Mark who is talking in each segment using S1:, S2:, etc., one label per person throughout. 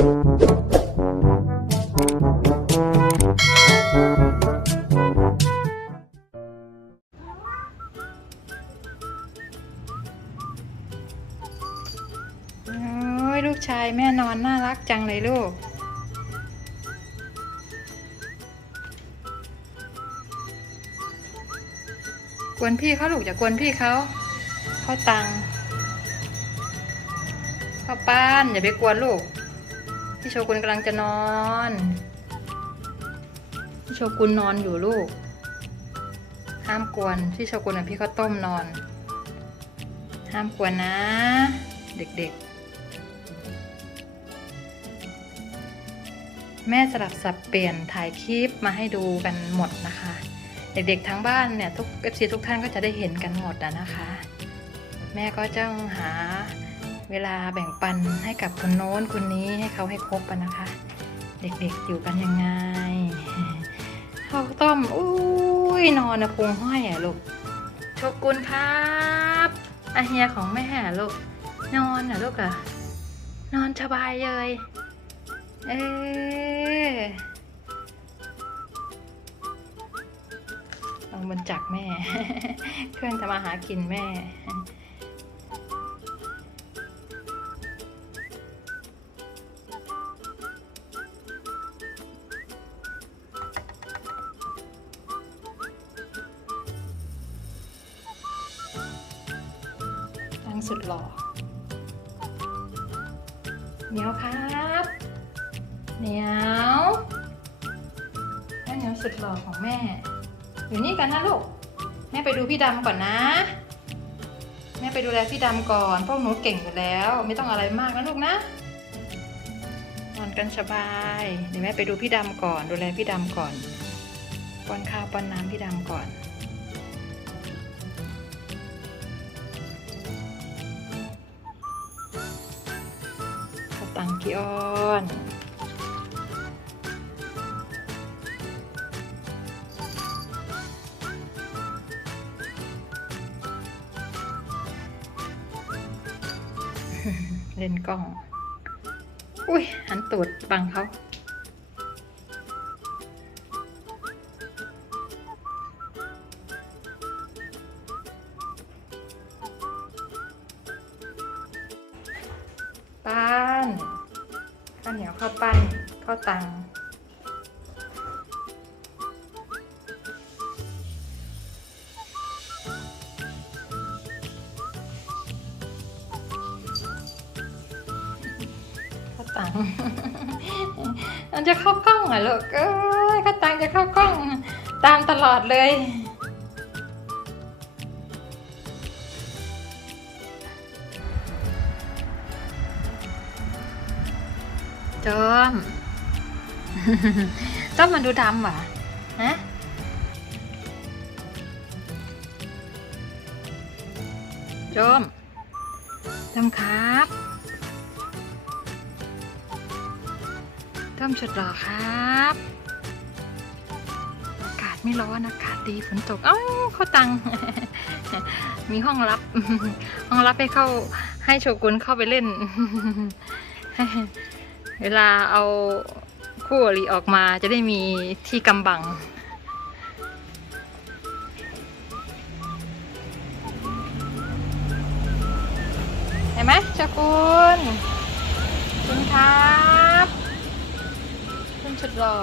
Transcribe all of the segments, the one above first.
S1: ลูกชายแม่นอนน่ารักจังเลยลูก กวนพี่เขาลูกอย่ากวนพี่เขาเขาตังเขาป้านอย่าไปกวนลูก พี่โชกุนกำลังจะนอน พี่โชกุนนอนอยู่ลูก ห้ามกวน พี่โชกุนกับพี่ข้าวต้มนอน ห้ามกวนนะ เด็กๆ แม่สลับสับเปลี่ยนถ่ายคลิปมาให้ดูกันหมดนะคะ เด็กๆทั้งบ้านเนี่ยทุกเอฟซีทุกท่านก็จะได้เห็นกันหมดนะนะคะ แม่ก็จ้องหา เวลาแบ่งปันให้กับคนโน้นคนนี้ให้เขาให้ครบอะนะคะ เด็กๆอยู่กันยังไงข้าวต้มอุ้ยนอนนะพุงห้อยอะลูกโชกุนครับอาเฮียของแม่อะลูกนอนอะลูกอะนอนสบายเลยเออลองบนจักแม่ เครื่องทำมาหากินแม่ สุดหล่อเหนียวครับเหนียวแม่เหนียวสุดหล่อของแม่ อยู่นี่กันนะลูก แม่ไปดูพี่ดำก่อนนะ แม่ไปดูแลพี่ดำก่อน พวกหนูเก่งอยู่แล้ว ไม่ต้องอะไรมากนะลูกนะ นอนกันสบาย เดี๋ยวแม่ไปดูพี่ดำก่อน ดูแลพี่ดำก่อนป้อนข้าวป้อนน้ำพี่ดำก่อน ขี้อ้อนเล่นกล้อง อุ้ยหันตูดบังเขาป้าน ข้าวปั้นข้าวตังข้าวตังมันจะเข้ากล้องเหรอลูกเอ้ยข้าวตังจะเข้ากล้อง ตามตลอดเลย จอมต้อมมันดูดำว่ะฮะจอมดำครับต้อมชุดหล่อครับอากาศไม่ร้อนอากาศดีฝนตก เอ้าเข้าตัง มีห้องลับ ห้องลับให้เข้าให้โชกุนเข้าไปเล่น เวลาเอาคู่อริออกมาจะได้มีที่กำบัง เห็นไหมเจ้าคุณคุณครับ คุณชุดหล่อ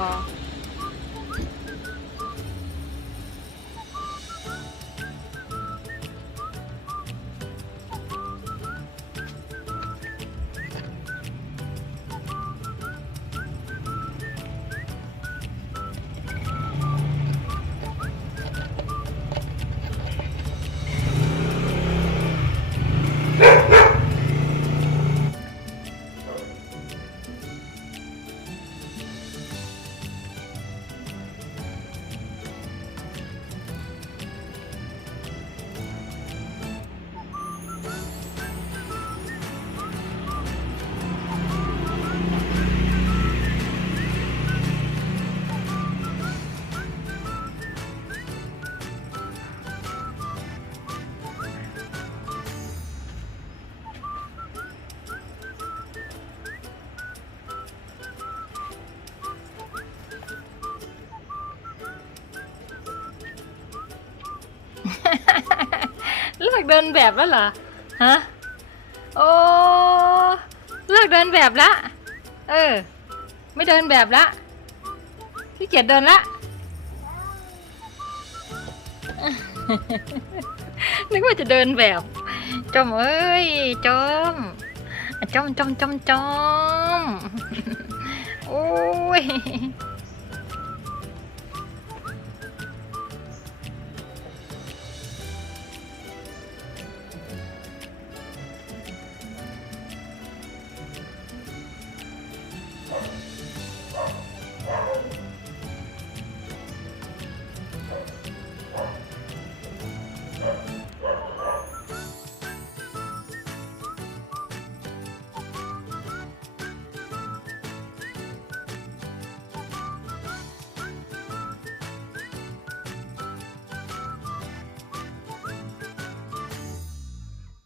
S1: เลิกเดินแบบแล้วเหรอ ฮะ โอ้เลิกเดินแบบละ เออ ไม่เดินแบบละพี่เกียจเดินละ นึกว่าจะเดินแบบ จอมเอ้ย จอม จอมจอมจอมจอมโอ้ย